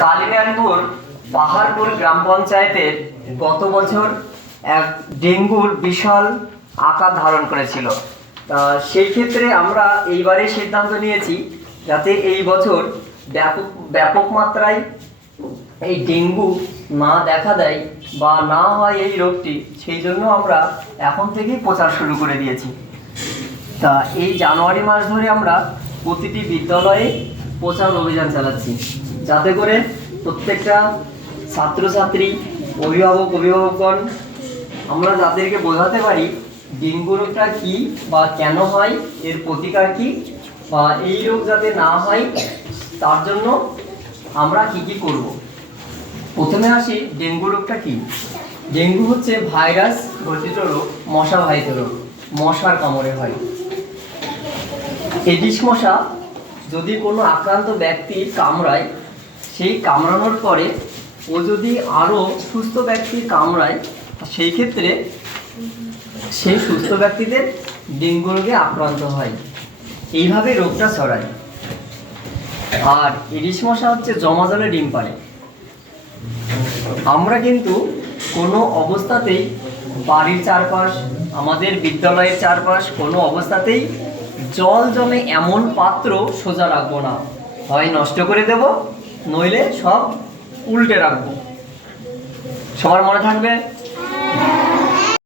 কালিনানপুর পাহাড়পুর গ্রাম পঞ্চায়েতের গত বছর এক ডেঙ্গুর বিশাল আকার ধারণ করেছিল। সেই ক্ষেত্রে আমরা এইবারে সিদ্ধান্ত নিয়েছি যাতে এই বছর ব্যাপক ব্যাপক মাত্রায় এই ডেঙ্গু না দেখা দেয় বা না হয় এই রোগটি, সেই জন্য আমরা এখন থেকেই প্রচার শুরু করে দিয়েছি। তা এই জানুয়ারি মাস ধরে আমরা প্রতিটি বিদ্যালয়ে প্রচার অভিযান চালাচ্ছি, যাতে করে প্রত্যেকটা ছাত্রছাত্রী, অভিভাবকগণ আমরা তাদেরকে বোঝাতে পারি ডেঙ্গু রোগটা কী বা কেন হয়, এর প্রতিকার কী, বা এই রোগ যাতে না হয় তার জন্য আমরা কি কি করব। প্রথমে আসি, ডেঙ্গু রোগটা কী। ডেঙ্গু হচ্ছে ভাইরাস ঘটিত রোগ, মশাবাহিত রোগ, মশার কামড়ে হয়। এডিস মশা যদি কোনো আক্রান্ত ব্যক্তির কামড়ায়, সেই কামড়ানোর পরে ও যদি আরও সুস্থ ব্যক্তির কামড়ায়, সেই ক্ষেত্রে সেই সুস্থ ব্যক্তিদের ডেঙ্গু রোগে আক্রান্ত হয়। এইভাবে রোগটা ছড়ায়। আর এডিস মশা হচ্ছে জমা জলে ডিম পাড়ে। আমরা কিন্তু কোনো অবস্থাতেই বাড়ির চারপাশ, আমাদের বিদ্যালয়ের চারপাশ কোনো অবস্থাতেই জল জমে এমন পাত্র সোজা রাখবো না, হয় নষ্ট করে দেব, নইলে সব উল্টে রাখবো। সবার মনে থাকবে।